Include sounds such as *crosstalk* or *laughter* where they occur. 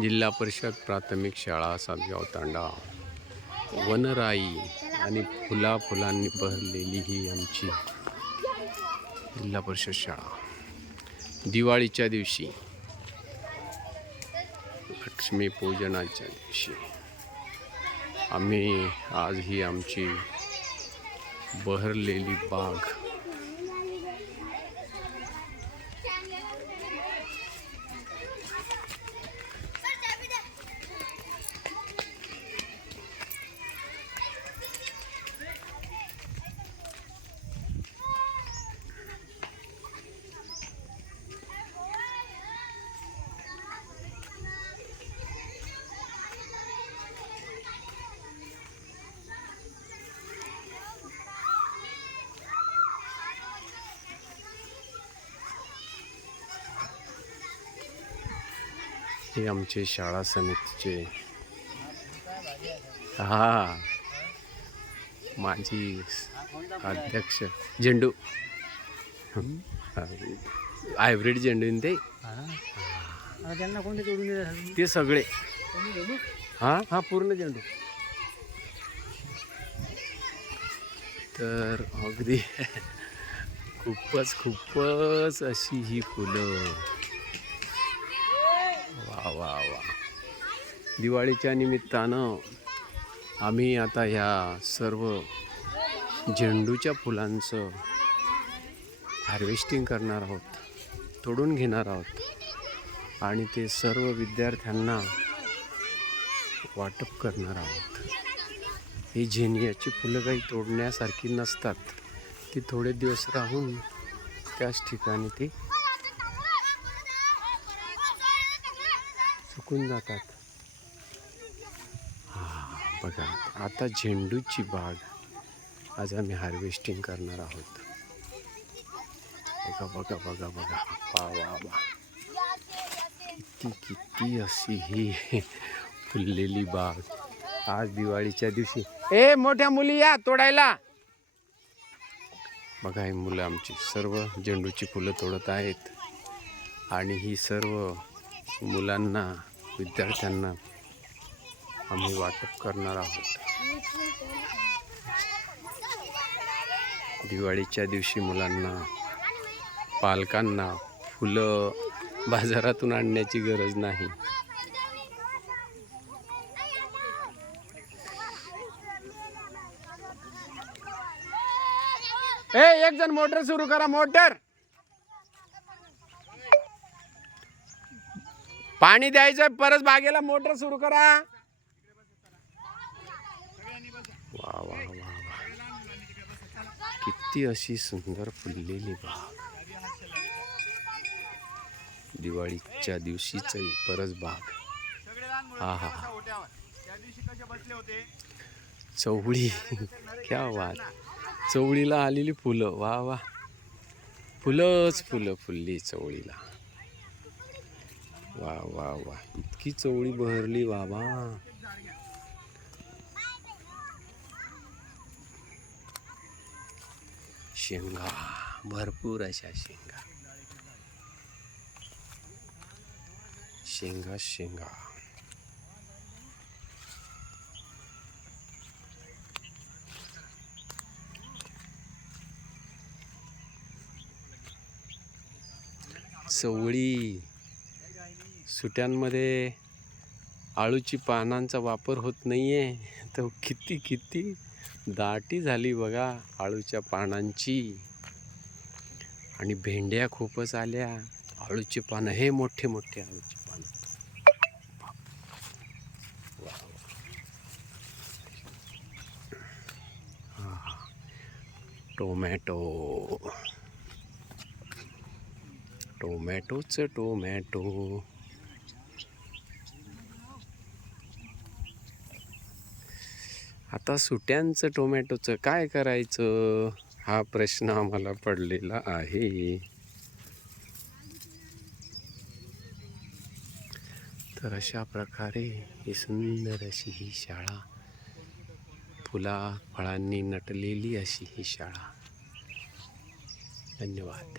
जिल्हा परिषद प्राथमिक शाळा सातगाव तांडा. वनराई आणि फुला फुलांनी भरलेली ही आमची जिल्हा परिषद शाळा. दिवाळीच्या दिवशी लक्ष्मी पूजनाच्या दिवशी आम्ही आज ही आमची बहरलेली बाग हे आमचे शाळा समितीचे. हा. माझी अध्यक्ष झेंडू. हायब्रिड झेंडू आहे ना ते. आता त्यांना कोणते तोडून देतात ते सगळे. हा? हा पूर्ण झेंडू. तर अगदी *laughs* खूपच खूपच अशी ही फुलं. वा वा दिवाळीच्या निमित्तानं आम्ही आता ह्या सर्व झेंडूच्या फुलांचं हार्वेस्टिंग करणार आहोत तोडून घेणार आहोत. आणि ते सर्व विद्यार्थ्यांना वाटप करणार आहोत. ही झेनियाची फुलं काही तोडण्यासारखी नसतात. ती थोडे दिवस राहून त्याच ठिकाणी ती सुकून जातात. हा बघा आता झेंडूची बाग आज आम्ही हार्वेस्टिंग करणार आहोत. बघा बघा बघा बघा. वा वा वा. किती किती अशी ही फुललेली बाग. आज दिवाळीच्या दिवशी. ए मोठ्या मुली या तोडायला. बघा ही मुलं आमची. सर्व झेंडूची फुलं तोडत आहेत. आणि ही सर्व मुलांना विद्यार्थ्यांना आम्ही वाटप करणार आहोत. दिवाळीच्या दिवशी मुलांना पालकांना फुलं बाजारातून आणण्याची गरज नाही. ए एक जण मोटर सुरू करा मोटर! पाणी द्यायचं परत बागेला मोटर सुरू करा. वा वा वा वा. किती अशी सुंदर फुललेली बाग. दिवाळीच्या दिवशीच परस बाग. हा हा चवळी. क्या वाद चवळीला आलेली फुलं. वा वा. फुलंच फुलं फुलली चवळीला. वा वा वा. इतकी चवळी बहरली बाबा. शेंगा भरपूर अशा शेंगा. शेंगा शेंगा. चवळी. सुट्यांमध्ये आळूची पानांचा वापर होत नाही आहे *laughs* तर किती किती दाटी झाली बघा आळूच्या पानांची. आणि भेंड्या खूपच आल्या. आळूची पानं हे मोठे मोठे आळूची पानं. टोमॅटो. टोमॅटोचं टोमॅटो. आता सुट्यांचं टोमॅटोचं काय करायचं? हा प्रश्न आम्हाला पडलेला आहे. तर अशा प्रकारे ही सुंदर अशी ही शाळा फुला फळांनी नटलेली अशी ही शाळा. धन्यवाद.